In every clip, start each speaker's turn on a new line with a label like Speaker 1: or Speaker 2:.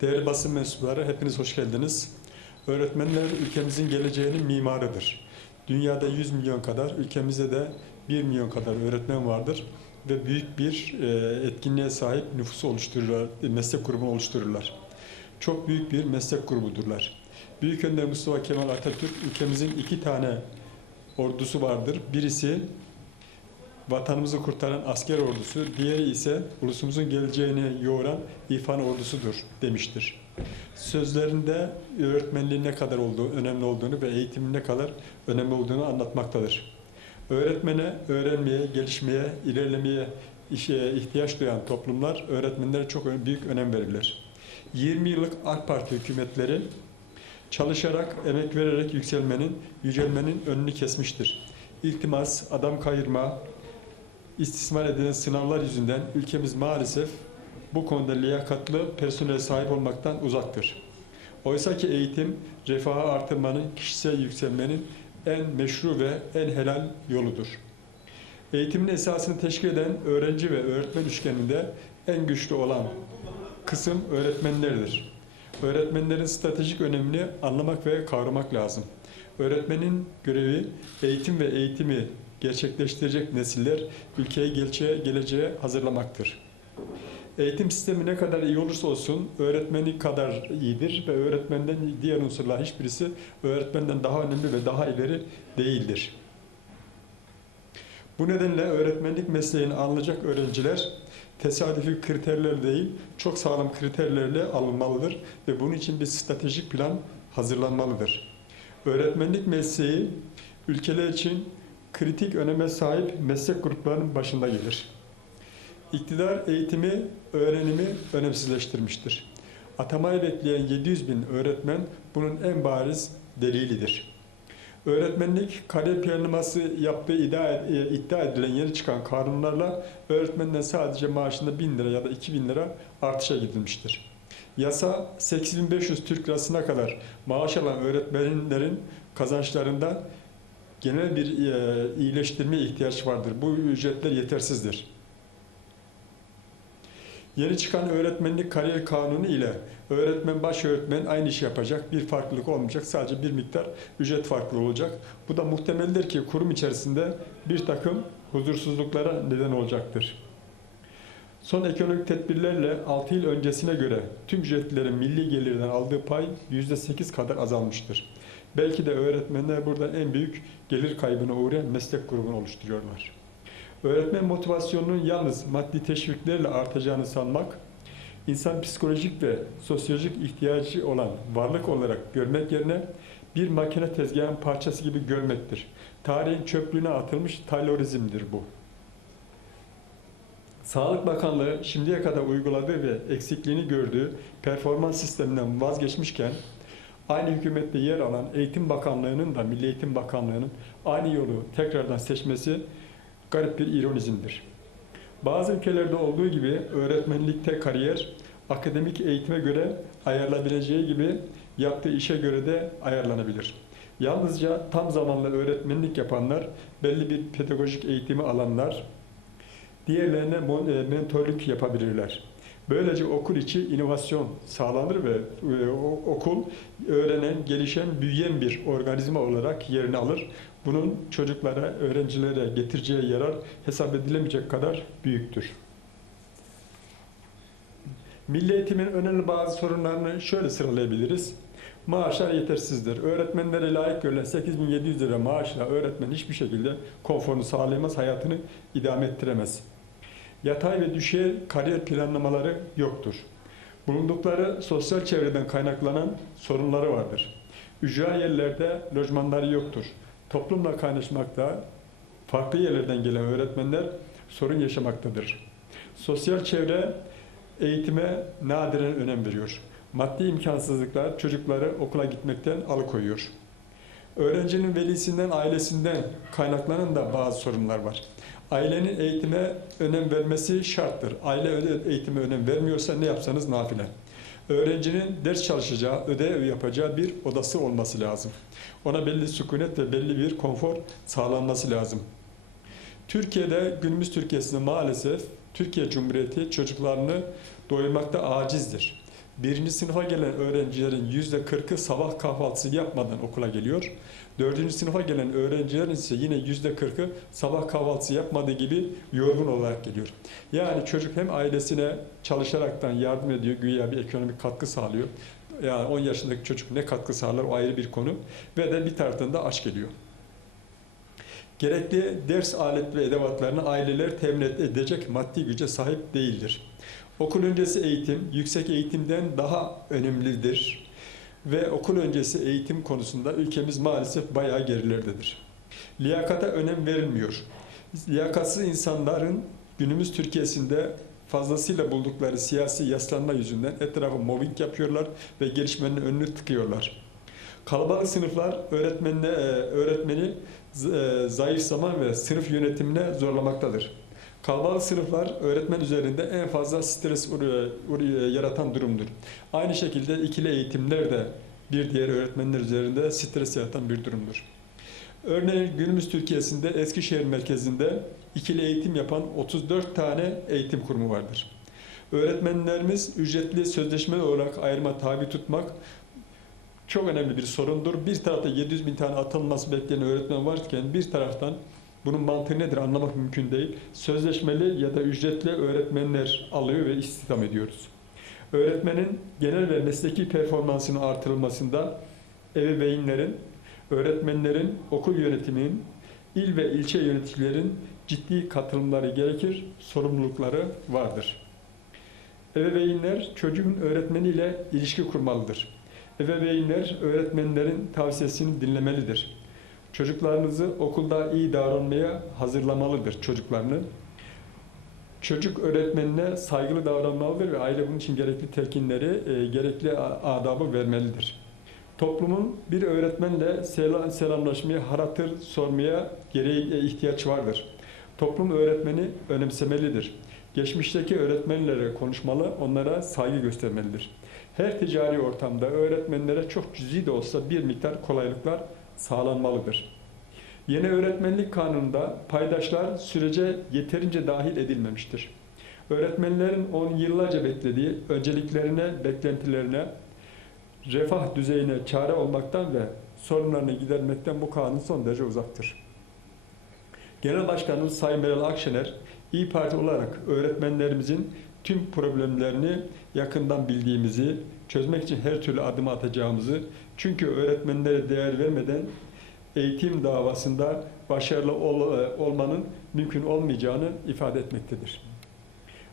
Speaker 1: Değerli basın mensupları hepiniz hoş geldiniz. Öğretmenler ülkemizin geleceğinin mimarıdır. Dünyada 100 milyon kadar, ülkemizde de 1 milyon kadar öğretmen vardır ve büyük bir e, etkinliğe sahip nüfusu oluştururlar, e, meslek grubunu oluştururlar. Çok büyük bir meslek grubudurlar. Büyük Önder Mustafa Kemal Atatürk ülkemizin iki tane ordusu vardır. Birisi vatanımızı kurtaran asker ordusu, diğeri ise ulusumuzun geleceğini yoğuran İrfan ordusudur demiştir. Sözlerinde öğretmenliğin ne kadar olduğu, önemli olduğunu ve eğitimin ne kadar önemli olduğunu anlatmaktadır. Öğretmene, öğrenmeye, gelişmeye, ilerlemeye işe ihtiyaç duyan toplumlar öğretmenlere çok büyük önem verirler. 20 yıllık AK Parti hükümetleri çalışarak, emek vererek yükselmenin, yücelmenin önünü kesmiştir. İltimas, adam kayırma, istismar edilen sınavlar yüzünden ülkemiz maalesef bu konuda liyakatlı personel sahip olmaktan uzaktır. Oysa ki eğitim, refahı artırmanın, kişisel yükselmenin en meşru ve en helal yoludur. Eğitimin esasını teşkil eden öğrenci ve öğretmen üçgeninde en güçlü olan kısım öğretmenlerdir. Öğretmenlerin stratejik önemini anlamak ve kavramak lazım. Öğretmenin görevi eğitim ve eğitimi gerçekleştirecek nesiller ülkeyi geleceğe, geleceğe hazırlamaktır. Eğitim sistemi ne kadar iyi olursa olsun öğretmeni kadar iyidir ve öğretmenden diğer unsurlar hiçbirisi öğretmenden daha önemli ve daha ileri değildir. Bu nedenle öğretmenlik mesleğini anlayacak öğrenciler tesadüfi kriterler değil, çok sağlam kriterlerle alınmalıdır ve bunun için bir stratejik plan hazırlanmalıdır. Öğretmenlik mesleği ülkeler için kritik öneme sahip meslek gruplarının başında gelir. İktidar eğitimi, öğrenimi önemsizleştirmiştir. Atamayı bekleyen 700 bin öğretmen bunun en bariz delilidir. Öğretmenlik kariyer planlaması yaptığı e, iddia edilen yeni çıkan kanunlarla öğretmenden sadece maaşında 1000 lira ya da 2000 lira artışa gidilmiştir. Yasa 8500 Türk lirasına kadar maaş alan öğretmenlerin kazançlarında genel bir e, iyileştirme ihtiyaç vardır. Bu ücretler yetersizdir. Yeni çıkan öğretmenlik kariyer kanunu ile öğretmen, baş öğretmen aynı işi yapacak. Bir farklılık olmayacak. Sadece bir miktar ücret farklılığı olacak. Bu da muhtemeldir ki kurum içerisinde bir takım huzursuzluklara neden olacaktır. Son ekonomik tedbirlerle 6 yıl öncesine göre tüm ücretlilerin milli gelirden aldığı pay %8 kadar azalmıştır. Belki de öğretmenler burada en büyük gelir kaybına uğrayan meslek grubunu oluşturuyorlar. Öğretmen motivasyonunun yalnız maddi teşviklerle artacağını sanmak, insan psikolojik ve sosyolojik ihtiyacı olan varlık olarak görmek yerine bir makine tezgahın parçası gibi görmektir. Tarihin çöplüğüne atılmış Taylorizmdir bu. Sağlık Bakanlığı şimdiye kadar uyguladığı ve eksikliğini gördüğü performans sisteminden vazgeçmişken aynı hükümette yer alan Eğitim Bakanlığı'nın da Milli Eğitim Bakanlığı'nın aynı yolu tekrardan seçmesi garip bir ironizmdir. Bazı ülkelerde olduğu gibi öğretmenlikte kariyer akademik eğitime göre ayarlanabileceği gibi yaptığı işe göre de ayarlanabilir. Yalnızca tam zamanlı öğretmenlik yapanlar, belli bir pedagojik eğitimi alanlar, diğerlerine e, mentorluk yapabilirler. Böylece okul içi inovasyon sağlanır ve e, okul öğrenen, gelişen, büyüyen bir organizma olarak yerini alır. Bunun çocuklara, öğrencilere getireceği yarar hesap edilemeyecek kadar büyüktür. Milli eğitimin önemli bazı sorunlarını şöyle sıralayabiliriz. Maaşlar yetersizdir. Öğretmenlere layık görülen 8700 lira maaşla öğretmen hiçbir şekilde konforunu sağlayamaz, hayatını idame ettiremez. Yatay ve düşey kariyer planlamaları yoktur. Bulundukları sosyal çevreden kaynaklanan sorunları vardır. Ücra yerlerde lojmanları yoktur. Toplumla kaynaşmakta farklı yerlerden gelen öğretmenler sorun yaşamaktadır. Sosyal çevre eğitime nadiren önem veriyor. Maddi imkansızlıklar çocukları okula gitmekten alıkoyuyor. Öğrencinin velisinden, ailesinden kaynaklanan da bazı sorunlar var. Ailenin eğitime önem vermesi şarttır. Aile eğitime önem vermiyorsa ne yapsanız nafile. Öğrencinin ders çalışacağı, ödev yapacağı bir odası olması lazım. Ona belli sükunet ve belli bir konfor sağlanması lazım. Türkiye'de, günümüz Türkiye'sinde maalesef Türkiye Cumhuriyeti çocuklarını doyurmakta acizdir. Birinci sınıfa gelen öğrencilerin yüzde kırkı sabah kahvaltısı yapmadan okula geliyor. Dördüncü sınıfa gelen öğrencilerin ise yine yüzde kırkı sabah kahvaltısı yapmadığı gibi yorgun olarak geliyor. Yani çocuk hem ailesine çalışaraktan yardım ediyor, güya bir ekonomik katkı sağlıyor. Yani 10 yaşındaki çocuk ne katkı sağlar o ayrı bir konu. Ve de bir taraftan da aç geliyor. Gerekli ders alet ve edevatlarını aileler temin edecek maddi güce sahip değildir. Okul öncesi eğitim yüksek eğitimden daha önemlidir ve okul öncesi eğitim konusunda ülkemiz maalesef bayağı gerilerdedir. Liyakata önem verilmiyor. Liyakatsız insanların günümüz Türkiye'sinde fazlasıyla buldukları siyasi yaslanma yüzünden etrafı mobbing yapıyorlar ve gelişmenin önünü tıkıyorlar. Kalabalık sınıflar öğretmenine, e, öğretmeni e, zayıf zaman ve sınıf yönetimine zorlamaktadır. Kalabalık sınıflar öğretmen üzerinde en fazla stres yaratan durumdur. Aynı şekilde ikili eğitimler de bir diğer öğretmenler üzerinde stres yaratan bir durumdur. Örneğin günümüz Türkiye'sinde Eskişehir merkezinde ikili eğitim yapan 34 tane eğitim kurumu vardır. Öğretmenlerimiz ücretli sözleşmeli olarak ayrıma tabi tutmak çok önemli bir sorundur. Bir tarafta 700 bin tane atılması bekleyen öğretmen varken bir taraftan bunun mantığı nedir anlamak mümkün değil. Sözleşmeli ya da ücretli öğretmenler alıyor ve istihdam ediyoruz. Öğretmenin genel ve mesleki performansının artırılmasında ebeveynlerin, öğretmenlerin, okul yönetiminin, il ve ilçe yöneticilerin ciddi katılımları gerekir, sorumlulukları vardır. Ebeveynler çocuğun öğretmeniyle ilişki kurmalıdır. Ebeveynler öğretmenlerin tavsiyesini dinlemelidir. Çocuklarınızı okulda iyi davranmaya hazırlamalıdır çocuklarını. Çocuk öğretmenine saygılı davranmalıdır ve aile bunun için gerekli telkinleri, e, gerekli adabı vermelidir. Toplumun bir öğretmenle sela- selamlaşmaya, haratır sormaya gereği e, ihtiyaç vardır. Toplum öğretmeni önemsemelidir. Geçmişteki öğretmenlere konuşmalı, onlara saygı göstermelidir. Her ticari ortamda öğretmenlere çok cüzi de olsa bir miktar kolaylıklar sağlanmalıdır. Yeni öğretmenlik kanununda paydaşlar sürece yeterince dahil edilmemiştir. Öğretmenlerin on yıllarca beklediği önceliklerine, beklentilerine, refah düzeyine çare olmaktan ve sorunlarını gidermekten bu kanun son derece uzaktır. Genel Başkanımız Sayın Meral Akşener, İyi Parti olarak öğretmenlerimizin tüm problemlerini yakından bildiğimizi, çözmek için her türlü adım atacağımızı, çünkü öğretmenlere değer vermeden eğitim davasında başarılı ol- e, olmanın mümkün olmayacağını ifade etmektedir.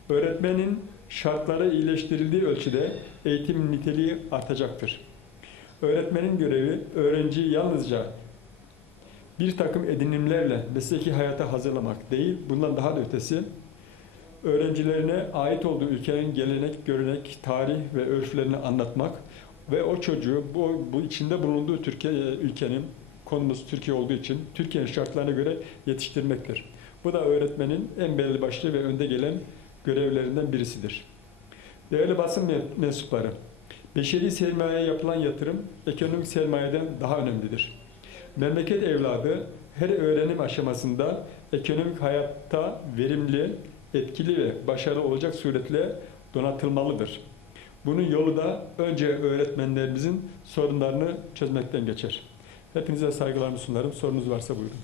Speaker 1: Öğretmenin şartları iyileştirildiği ölçüde eğitim niteliği artacaktır. Öğretmenin görevi öğrenci yalnızca bir takım edinimlerle mesleki hayata hazırlamak değil, bundan daha da ötesi öğrencilerine ait olduğu ülkenin gelenek, görenek, tarih ve örflerini anlatmak ve o çocuğu bu, bu içinde bulunduğu Türkiye ülkenin konumuz Türkiye olduğu için Türkiye'nin şartlarına göre yetiştirmektir. Bu da öğretmenin en belirli başlı ve önde gelen görevlerinden birisidir. Değerli basın men- mensupları, beşeri sermayeye yapılan yatırım ekonomik sermayeden daha önemlidir. Memleket evladı her öğrenim aşamasında ekonomik hayatta verimli, etkili ve başarılı olacak suretle donatılmalıdır. Bunun yolu da önce öğretmenlerimizin sorunlarını çözmekten geçer. Hepinize saygılarımı sunarım. Sorunuz varsa buyurun.